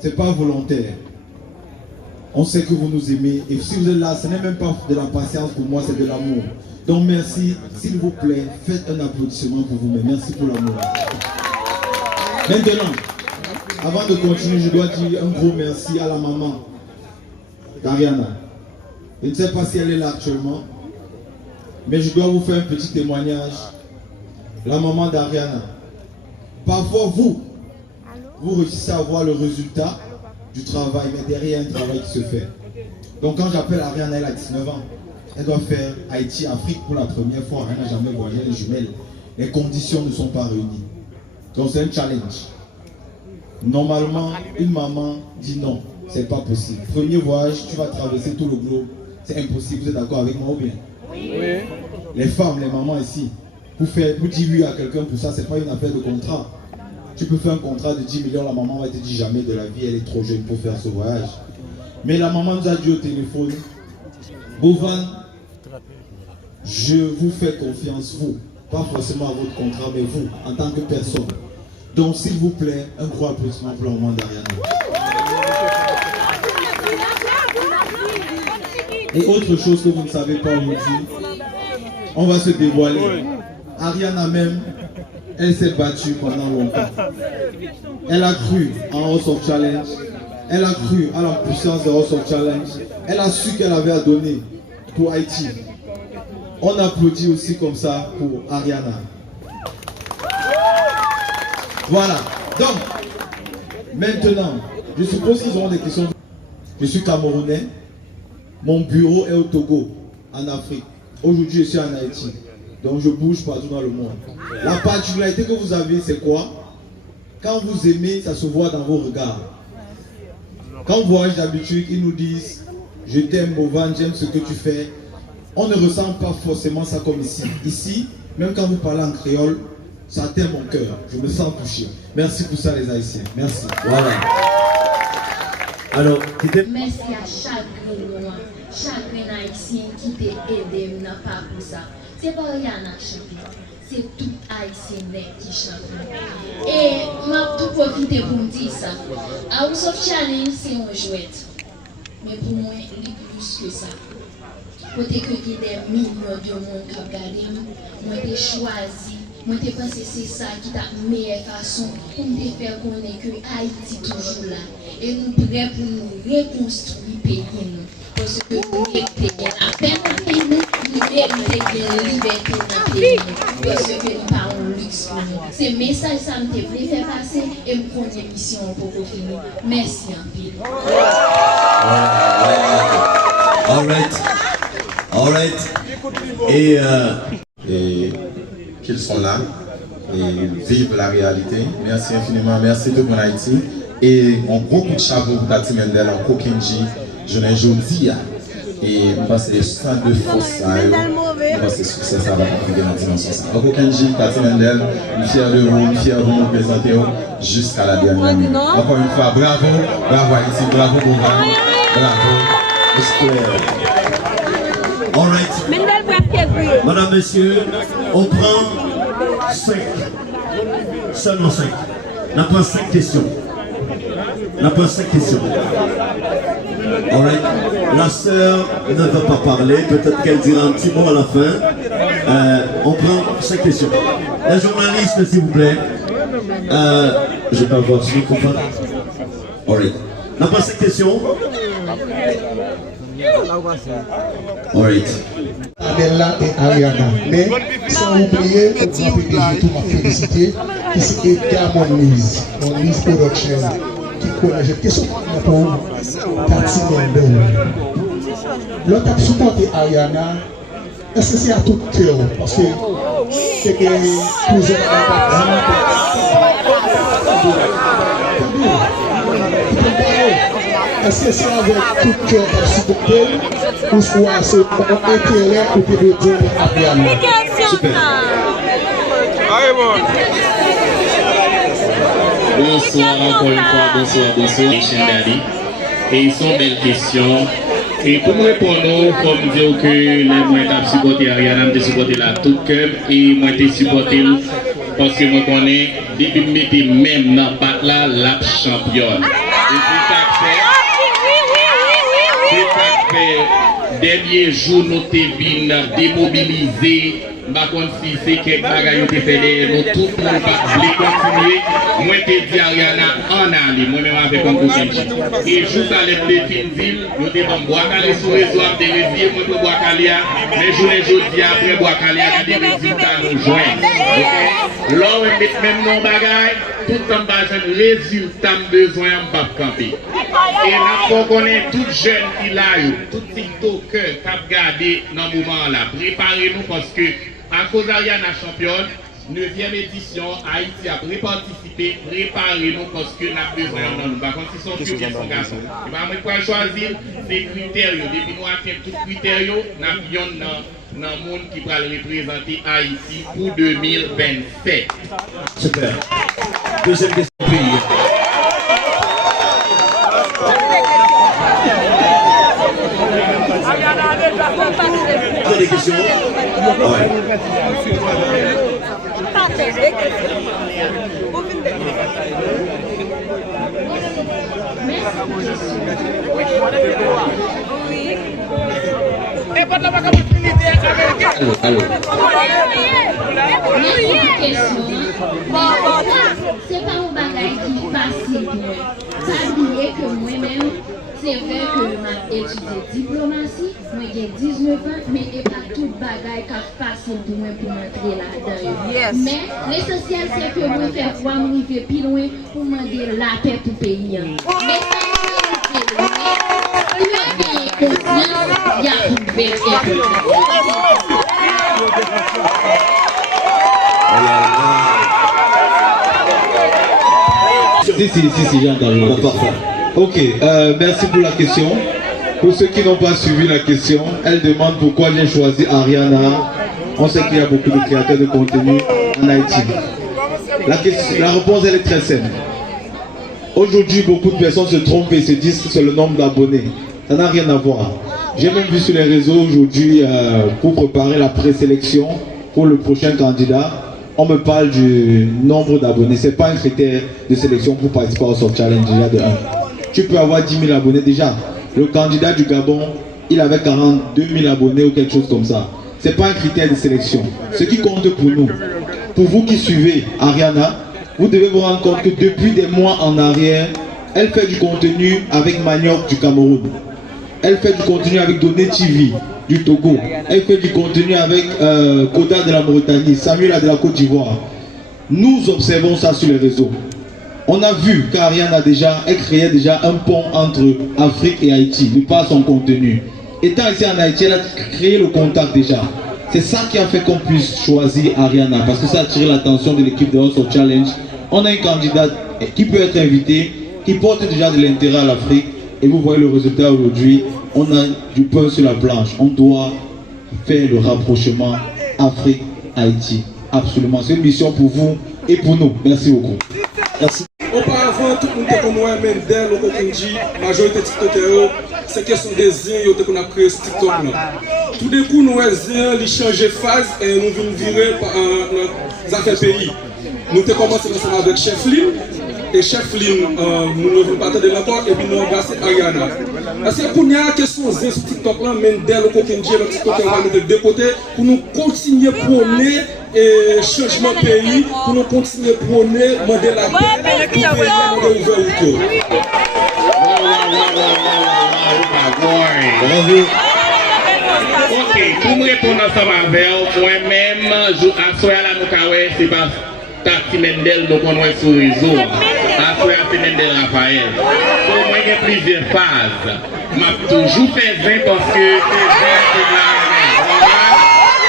C'est pas volontaire. On sait que vous nous aimez et si vous êtes là, ce n'est même pas de la patience pour moi, c'est de l'amour. Donc merci, s'il vous plaît, faites un applaudissement pour vous-même. Merci pour l'amour. Maintenant, avant de continuer, je dois dire un gros merci à la maman d'Ariana. Je ne sais pas si elle est là actuellement, mais je dois vous faire un petit témoignage. La maman d'Ariana. Parfois, vous réussissez à voir le résultat du travail, mais derrière, un travail qui se fait. Donc quand j'appelle Ariana, elle a 19 ans. Elle doit faire Haïti-Afrique pour la première fois. Elle n'a jamais voyagé les jumelles. Les conditions ne sont pas réunies. Donc c'est un challenge. Normalement, une maman dit non, c'est pas possible. Premier voyage, tu vas traverser tout le globe. C'est impossible. Vous êtes d'accord avec moi ou bien? Oui. Les femmes, les mamans ici, pour dire oui à quelqu'un pour ça, c'est pas une affaire de contrat. Tu peux faire un contrat de 10 millions, la maman va te dire jamais de la vie, elle est trop jeune pour faire ce voyage. Mais la maman nous a dit au téléphone, Bovan, je vous fais confiance, vous, pas forcément à votre contrat, mais vous, en tant que personne. Donc s'il vous plaît, un gros applaudissement pour la maman d'Ariana. Et autre chose que vous ne savez pas aujourd'hui, on va se dévoiler. Ariana même, elle s'est battue pendant longtemps. Elle a cru en House of Challenge. Elle a cru à la puissance de House of Challenge. Elle a su qu'elle avait à donner pour Haïti. On applaudit aussi comme ça pour Ariana. Voilà. Donc, maintenant, je suppose qu'ils auront des questions. Je suis Camerounais. Mon bureau est au Togo, en Afrique. Aujourd'hui, je suis en Haïti. Donc je bouge partout dans le monde. La particularité que vous avez, c'est quoi? Quand vous aimez, ça se voit dans vos regards. Quand on voyage d'habitude, ils nous disent « Je t'aime, Bovan, j'aime ce que tu fais ». On ne ressent pas forcément ça comme ici. Ici, même quand vous parlez en créole, ça atteint mon cœur. Je me sens touché. Merci pour ça les Haïtiens. Merci. Voilà. Alors, merci à chaque Haïtien qui t'a aidé, n'a pas pour ça. C'est pas Rihanna qui chante, c'est tout Haïtien qui chante. Et m'a tout profité pour me dire ça. House of Challenge, c'est un jouet. Mais pour moi, il est plus que ça. Côté que il y a des millions de monde qui regardent, moi j'ai choisi, moi j'ai pensé c'est ça qui est la meilleure façon pour me faire connaître que Haïti est toujours là. Et nous sommes prêts pour nous reconstruire le pays. Parce que nous méritons à peine dans le pays, nous méritons la liberté dans le pays. Parce que nous parlons de luxe pour nous. C'est le message ça me voulait faire passer et me prendre une mission pour finir. Merci en pile. All right. Et qu'ils sont là et vivent la réalité. Merci infiniment. Merci de mon Haïti. Et un gros coup de chapeau pour Tati Mendel en Kokinji. Je n'ai jeudi. Et on passe les 102 forces. On passe les succès. Ça va arriver dans la dimension. En Kokinji, Tati Mendel, une fière de vous, une fière de nous présenter jusqu'à la dernière minute. Encore une fois, bravo. Bravo Haïti. Bravo Bovan. Bravo. All right. Madame, Monsieur, on prend 5. Seulement 5. On prend 5 questions. On prend 5 questions. All right. La sœur ne veut pas parler. Peut-être qu'elle dira un petit mot à la fin. On prend 5 questions. Les journalistes, s'il vous plaît. Je vais pas voir si vous comprenez. All right. On prend 5 questions. Alright. Adela et Ariana. Mais sans oublier, on va privilégier tout ma félicité, qui c'est Monise Production, qui connaît. J'ai une question pour Tati Mendel. L'autre a supporté Ariana, est-ce que c'est à tout cœur? Parce que c'est que plusieurs est-ce que c'est avec tout cœur pour supporter ou soit c'est pour intérêt ou pour dire à Ariana? Super. Bonsoir encore une fois, bonsoir. Et ils sont belles questions. Et pour me répondre, il faut me dire que les moyens de supporter Ariana, je supporté la tout cœur et moi je supporté parce que moi connais depuis que je me même dans le bac là, la championne. Et c'est ça que fait, dernier jour nous t'es démobilisés. Par contre, si c'est quelque chose qui fait nous tout pour ne pas continuer, moi je dis à Ariana en aller, moi-même avec un coquinchi. Et juste à l'aide de Finville, nous devons boire calé sur les réseaux de résiers, moi pour boire calé, mais je dis après boire calé, il y a des résultats nous joindre. Là, on met même nos bagages, tout en bas, résultat besoin en bas camper. Et là, pour qu'on ait tout jeune qui l'a eu, tout TikToker qui a gardé dans ce moment-là, préparez-nous parce que à cause d'Ariana championne, 9e édition, Haïti a participé, préparez-nous parce que nous avons besoin de nous. Par contre, si son fils et son garçon, et bien, moi, pour choisir ces critères, depuis nous atteignons tous les critères, nous avons dans le monde qui va représenter Haïti pour 2027. Super. Deuxième question. Vous avez des questions? Ouais. Allô. C'est pas un bagage qui est facile pour moi. Pas oublier que moi-même, c'est vrai que j'ai étudié diplomatie, moi j'ai 19 ans, mais il n'y a pas tout bagage qui est facile pour moi pour m'entrer là-dedans. Yes. Mais l'essentiel c'est que moi faire quoi, moi je vais plus loin pour demander la paix pour le pays. Mais ça, il y a confiance, il y a une Si, j'ai entendu. Parfait. Ok, merci pour la question. Pour ceux qui n'ont pas suivi la question, elle demande pourquoi j'ai choisi Ariana. On sait qu'il y a beaucoup de créateurs de contenu en Haïti. La réponse, elle est très simple. Aujourd'hui, beaucoup de personnes se trompent et se disent que c'est le nombre d'abonnés. Ça n'a rien à voir. J'ai même vu sur les réseaux aujourd'hui, pour préparer la présélection pour le prochain candidat, on me parle du nombre d'abonnés. Ce n'est pas un critère de sélection pour participer au Soft Challenge déjà de 1. Tu peux avoir 10 000 abonnés déjà. Le candidat du Gabon, il avait 42 000 abonnés ou quelque chose comme ça. Ce n'est pas un critère de sélection. Ce qui compte pour nous, pour vous qui suivez Ariana, vous devez vous rendre compte que depuis des mois en arrière, elle fait du contenu avec Manioc du Cameroun. Elle fait du contenu avec Donné TV du Togo. Elle fait du contenu avec Koda de la Mauritanie, Samuel de la Côte d'Ivoire. Nous observons ça sur les réseaux. On a vu qu'Ariana elle créait déjà un pont entre Afrique et Haïti, de par son contenu. Étant ici en Haïti, elle a créé le contact déjà. C'est ça qui a fait qu'on puisse choisir Ariana, parce que ça a attiré l'attention de l'équipe de House of Challenge. On a une candidate qui peut être invitée, qui porte déjà de l'intérêt à l'Afrique. Et vous voyez le résultat aujourd'hui, on a du pain sur la planche. On doit faire le rapprochement Afrique-Haïti. Absolument. C'est une mission pour vous et pour nous. Merci beaucoup. Merci. Auparavant, tout le monde était comme moi, Mendel, au Kokunji, majorité TikToker, c'est question des ziens qu'on a créé ce TikTok. Tout d'un coup, nous avons changé de phase et nous venons virer dans les affaires pays. Nous avons commencé ensemble avec Chef Lin. Et Chef Lin, nous ne voulons pas attendre l'accord et puis nous avons passé Ariana. Parce que pour nous, la question de TikTok, Mendel, au Kokunji, le TikTok, on va nous de côté pour nous continuer à prôner et changement de pays, pour nous continuer à prôner, demander la paix, pour venir demander l'ouverture. Ok, pour me répondre ensemble avec moi-même, à Soya la Noukawé, c'est pas Tati Mendel, donc on est sur le réseau. À Soya, c'est Mendel Raphaël. Donc, moi, il y a plusieurs phases. Je toujours fait 20 parce que c'est 20 de la vie.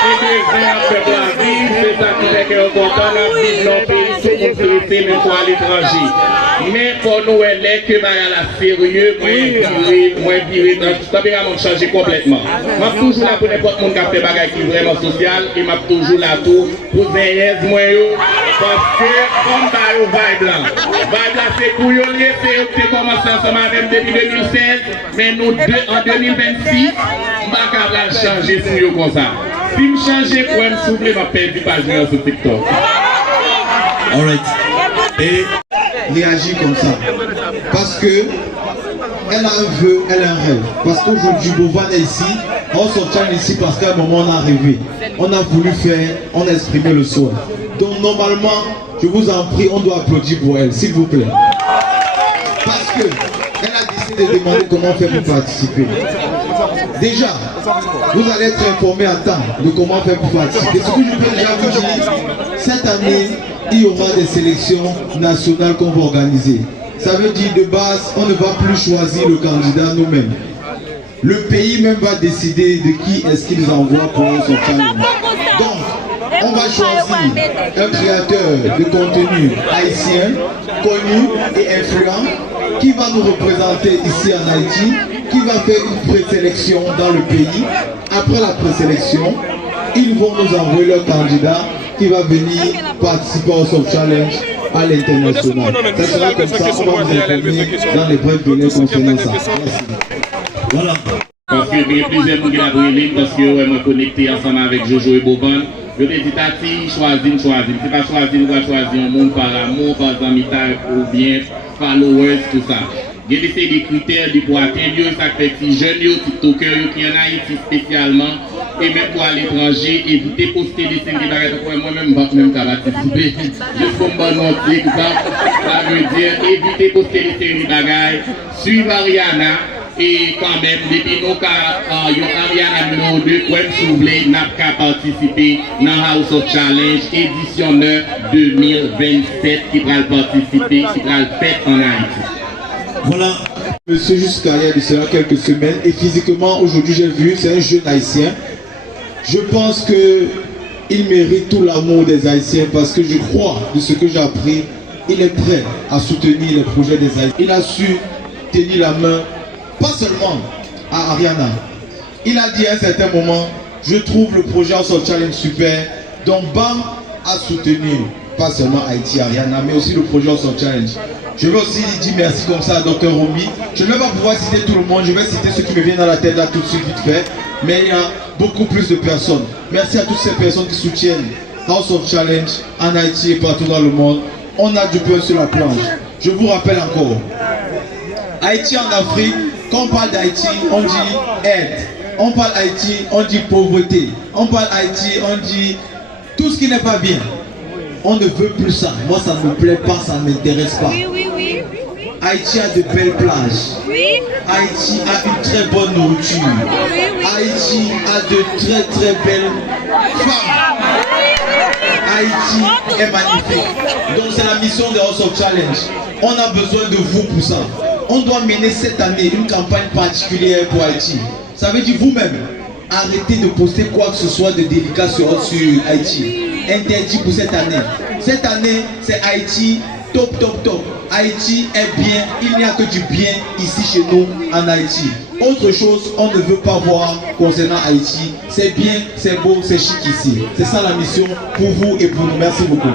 C'est des 20 de la vie, c'est ça qui fait qu'on est content de vivre dans le pays, tout le monde stressé, même pour à l'étranger. Mais pour nous, elle est que la sérieux, moi, viré, ça peut vraiment changer complètement. Je suis toujours là pour n'importe qui a fait des bagages qui sont vraiment social et je suis toujours là pour veiller moi. Parce que, comme le vibe là, c'est pour eux, c'est commencé ensemble avec depuis 2016, mais nous, en 2026, je vais changer sur eux comme ça. Si je change pour me souffler, je vais perdre 10 pages sur TikTok. Alright. Et réagir comme ça. Parce que elle a un vœu, elle a un rêve. Parce qu'aujourd'hui, Bovan est ici, on s'obtient ici parce qu'à un moment on a rêvé. On a voulu faire, on a exprimé le souhait. Donc normalement, je vous en prie, on doit applaudir pour elle, s'il vous plaît. Parce que elle a décidé de demander comment faire pour participer. Déjà, vous allez être informé à temps de comment faire pour participer. Ce que je peux déjà vous dire, cette année, il y aura des sélections nationales qu'on va organiser. Ça veut dire de base, on ne va plus choisir le candidat nous-mêmes. Le pays même va décider de qui est-ce qu'il envoie pour son challenge. Donc, on va choisir un créateur de contenu haïtien, connu et influent, qui va nous représenter ici en Haïti, qui va faire une présélection dans le pays. Après la présélection, ils vont nous envoyer leur candidat qui va venir participer au Soft Challenge à l'international. Ça sera comme ça, on va vous informer dans les brefs délais concernant ça. Merci. Voilà. Parce que il y a plusieurs gens qui ont brûlé parce que je suis connecté ensemble avec Jojo et Boban. Je te dis, Tati, choisis. Si pas choisir, on va choisir un monde par amour, par amitié ou bien followers, tout ça. Il y a des critères pour atteindre ça fait que si jeunes, TikTokers qui en Haïti spécialement, et même pour à l'étranger, éviter de poster des signes de bagages pour moi-même, je ne vais pas participer. Je suis comme bon motif, ça veut dire éviter de poster des signes de bagages, suivre Ariana. Et quand même, depuis nous, Ariana numéro 2, comme si vous voulez, n'a pas participé dans House of Challenge, édition 9 2027, qui va participer, qui va le faire en Haïti. Voilà. Monsieur jusqu'à il y a de cela quelques semaines, et physiquement, aujourd'hui, j'ai vu, c'est un jeune haïtien. Je pense qu'il mérite tout l'amour des Haïtiens parce que je crois, de ce que j'ai appris, il est prêt à soutenir les projets des Haïtiens. Il a su tenir la main, pas seulement à Ariana. Il a dit à un certain moment, je trouve le projet Soft Challenge super, donc BAM a soutenu pas seulement Haïti, Ariana, mais aussi le projet Soft Challenge. Je vais aussi lui dire merci comme ça à Dr Romy. Je ne vais pas pouvoir citer tout le monde, je vais citer ceux qui me viennent dans la tête là tout de suite vite fait. Mais il y a beaucoup plus de personnes. Merci à toutes ces personnes qui soutiennent House of Challenge en Haïti et partout dans le monde. On a du pain sur la planche. Je vous rappelle encore, Haïti en Afrique, quand on parle d'Haïti, on dit aide. On parle Haïti, on dit pauvreté. On parle Haïti, on dit tout ce qui n'est pas bien. On ne veut plus ça. Moi, ça ne me plaît pas, ça ne m'intéresse pas. Haïti a de belles plages. Haïti a une très bonne nourriture. Haïti a de très très belles femmes. Haïti est magnifique. Donc c'est la mission de House of Challenge. On a besoin de vous pour ça. On doit mener cette année une campagne particulière pour Haïti. Ça veut dire vous-même, arrêtez de poster quoi que ce soit de délicat sur Haïti. Interdit pour cette année. Cette année, c'est Haïti top, top, top. Haïti est bien, il n'y a que du bien ici chez nous en Haïti. Autre chose, on ne veut pas voir concernant Haïti. C'est bien, c'est beau, c'est chic ici. C'est ça la mission pour vous et pour nous. Merci beaucoup.